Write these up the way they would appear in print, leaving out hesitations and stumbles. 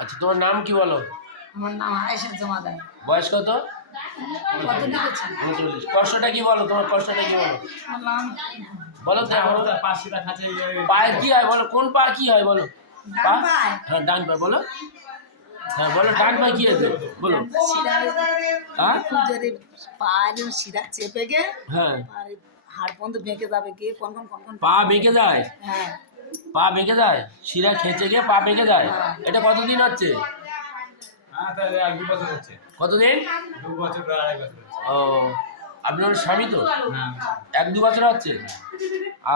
আচ্ছা, তোমার নাম কি বলো? আমার নাম আয়েশা জমাদার। বয়স কত? কত লিখেছি? 39। কষ্টটা কি বলো, তোমার কষ্টটা কি বলো? বলো তো, পায়ে কি হয় বলো, কোন পা কি হয় বলো? পা? হ্যাঁ, ডান পা বলো। হ্যাঁ বলো, ডান পা কি আছে বলো? হ্যাঁ, শিরা চেপে গে, হ্যাঁ, হাড় পর্যন্ত বেঁকে যাবে, গিয়ে কোন পা বেঁকে যায়। হ্যাঁ, পা বেঁকে যায়, শিরা খেঁচে গিয়ে পা বেঁকে যায়। এটা কতদিন হচ্ছে? কতদিন? 2 বছর, 2.5 বছর। ও, আপনার স্বামী তো? 1-2 বছর হচ্ছে।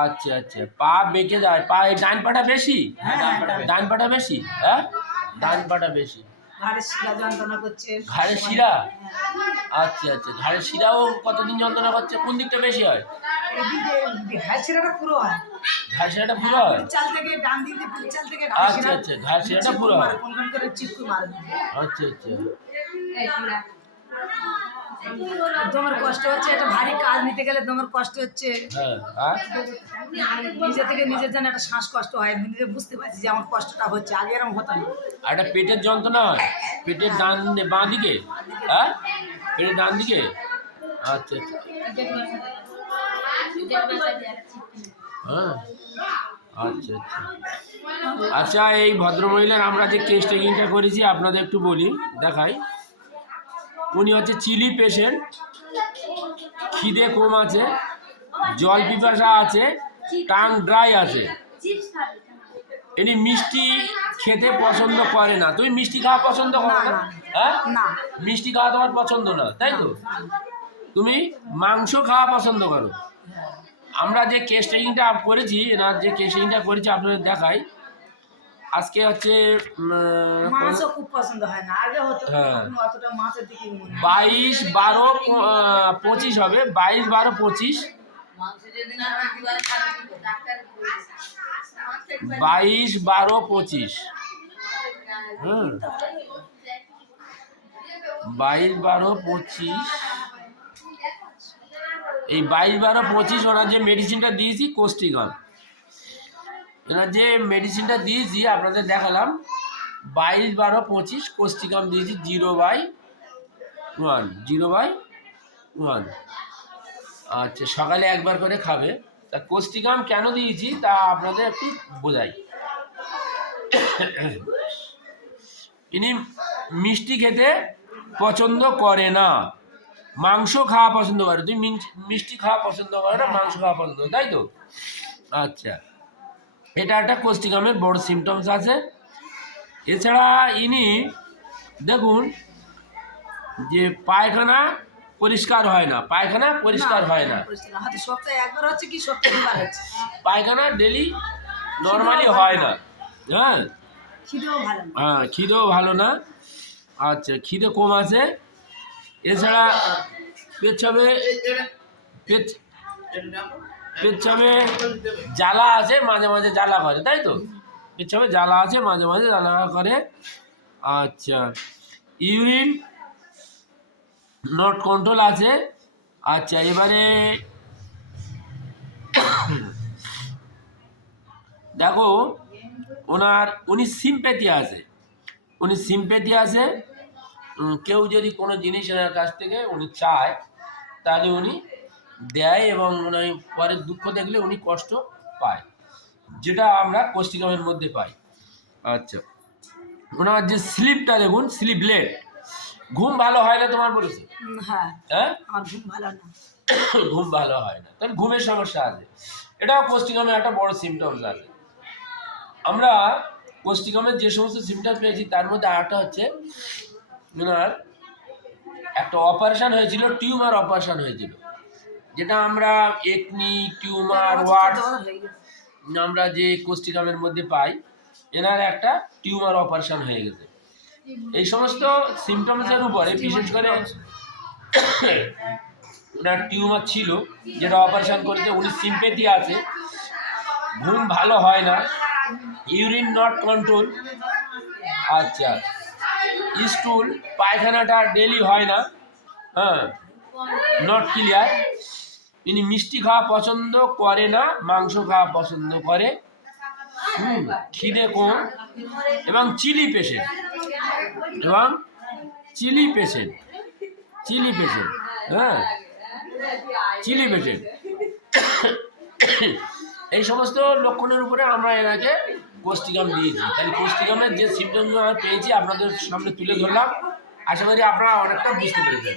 আচ্ছা আচ্ছা, পা বেঁকে যায়। পা এই ডান পাটা বেশি? ডান পাটা বেশি। হ্যাঁ, ডান পাটা বেশি। ঘাড়ে শিরা যন্ত্রণা করছে। ঘাড়ের শিরা? আচ্ছা আচ্ছা, ঘাড়ের শিরাও কতদিন যন্ত্রণা করছে? কোন দিকটা বেশি হয়? ঘাড় শিরাটা পুরো হয়। ঘাড় শিরাটা পুরো হয়? চাল থেকে ডান দিকে, চাল থেকে আচ্ছা আচ্ছা, ঘাড় শিরাটা পুরো হয়। কোন করে চিপকু মারে। আচ্ছা আচ্ছা, তোমার কষ্ট হচ্ছে, একটা ভারী কাজ নিতে গেলে তোমার কষ্ট হচ্ছে। হ্যাঁ, আর নিজে থেকে নিজের জন্য একটা শ্বাসকষ্ট হয়, নিজে বুঝতে পারছি যে আমার কষ্টটা হচ্ছে, আগে এরকম হতো না। আর একটা পেটের যন্ত্রণা হয়? পেটের ডান বাঁ দিকে? হ্যাঁ, পেটের ডান দিকে? আচ্ছা আচ্ছা, হ্যাঁ, আচ্ছা আচ্ছা। আচ্ছা, এই ভদ্রমহিলার আমরা যে কেস টেকিংটা করেছি আপনাদের একটু বলি, দেখাই। উনি হচ্ছে চিলি পেশেন্ট, খিদে কম আছে, জল পিপাসা আছে, টাং ড্রাই আছে। ইনি মিষ্টি খেতে পছন্দ করে না। তুমি মিষ্টি খাওয়া পছন্দ করো না? হ্যাঁ, না, মিষ্টি খাওয়া তোমার পছন্দ না, তাই তো? তুমি মাংস খাওয়া পছন্দ করো। আমরা যে কেস টেকিংটা করেছি, এনার যে কেস টেকিংটা করেছি আপনাদের দেখাই। আজকে হচ্ছে মাছও খুব পছন্দ হয় না, আগে হতো। হ্যাঁ, অতটা মাছের দিকে 22-12-25 হবে। 22-12-25, 22-12-25। হুম, 22-12-25। এই 22-12-25 ওনার যে মেডিসিনটা দিয়েছি কোস্টিগন, এনার যে মেডিসিনটা দিয়েছি আপনাদের দেখালাম। 22-12-25 কোস্টিকাম দিয়েছি 0/1, 0/1। আচ্ছা, সকালে একবার করে খাবে। তা কোস্টিকাম কেন দিয়েছি তা আপনাদের একটু বোঝাই। ইনি মিষ্টি খেতে পছন্দ করে না, মাংস খাওয়া পছন্দ করে। তুমি মিষ্টি খাওয়া পছন্দ করে না, মাংস খাওয়া পছন্দ, তাই তো? আচ্ছা, এটা একটা কোস্টিকামের বড় সিমটমস আছে। এছাড়া ইনি দেখুন যে পায়খানা পরিষ্কার হয় না, পায়খানা পরিষ্কার হয় না। সপ্তাহে একবার হচ্ছে কি সপ্তাহে দুবার হচ্ছে। পায়খানা ডেলি নর্মালি হয় না। হ্যাঁ, খিদেও ভালো না। হ্যাঁ, খিদেও ভালো না। আচ্ছা, খিদে কম আছে। এছাড়া পেচ্ছাবে পেচ্ছাবে জ্বালা আছে, মাঝে মাঝে জ্বালা করে, তাই তো? পেচ্ছাবে জ্বালা আছে, মাঝে মাঝে জ্বালা করে। আচ্ছা, ইউরিন নট কন্ট্রোল আছে। আচ্ছা, এবারে দেখো উনি সিম্প্যাথি আছে, কেউ যদি কোনো জিনিস এনার কাছ থেকে উনি চায় তাহলে উনি দেয়, এবং উনি পরে দুঃখ দেখলে উনি কষ্ট পায়, যেটা আমরা কোস্টিকামের মধ্যে পাই। আচ্ছা, ওনার যে স্লিপটা দেখুন, স্লিপ লেট, ঘুম ভালো হয় না তোমার বলেছে? হ্যাঁ, হ্যাঁ, আমার ঘুম ভালো না। ঘুম ভালো হয় না, তাহলে ঘুমের সমস্যা আছে। এটাও কোস্টিকামের একটা বড় সিমটমস আছে। আমরা কোস্টিকামের যে সমস্ত সিমটমস পেয়েছি তার মধ্যে আরেকটা হচ্ছে ওনার একটা অপারেশন হয়েছিল, টিউমার অপারেশন হয়েছিল, যেটা আমরা একনি টিউমার ওয়ার্ডস আমরা যে কোস্টিকামের মধ্যে পাই। এনার একটা টিউমার অপারেশন হয়ে গেছে। এই সমস্ত সিমটমসের উপরে বিশেষ করে ওনার টিউমার ছিল যেটা অপারেশন করেছে, উনি সিম্পেথি আছে, ঘুম ভালো হয় না, ইউরিন নট কন্ট্রোল, আচ্ছা, স্টুল পায়খানাটা ডেলি হয় না, হ্যাঁ, নট ক্লিয়ার, তিনি মিষ্টি খাওয়া পছন্দ করে না, মাংস খাওয়া পছন্দ করে, খিদে কম, এবং চিলি পেশেন্ট, এবং চিলি পেশেন্ট, চিলি পেশেন্ট, হ্যাঁ, চিলি পেশেন্ট, এই সমস্ত লক্ষণের উপরে আমরা এনাকে কোষ্ঠিকাম দিয়েছি। তাই কোষ্ঠিকামের যে সিমটমগুলো আমরা পেয়েছি আপনাদের সামনে তুলে ধরলাম, আশা করি আপনারা অনেকটা বুঝতে পেরেছেন।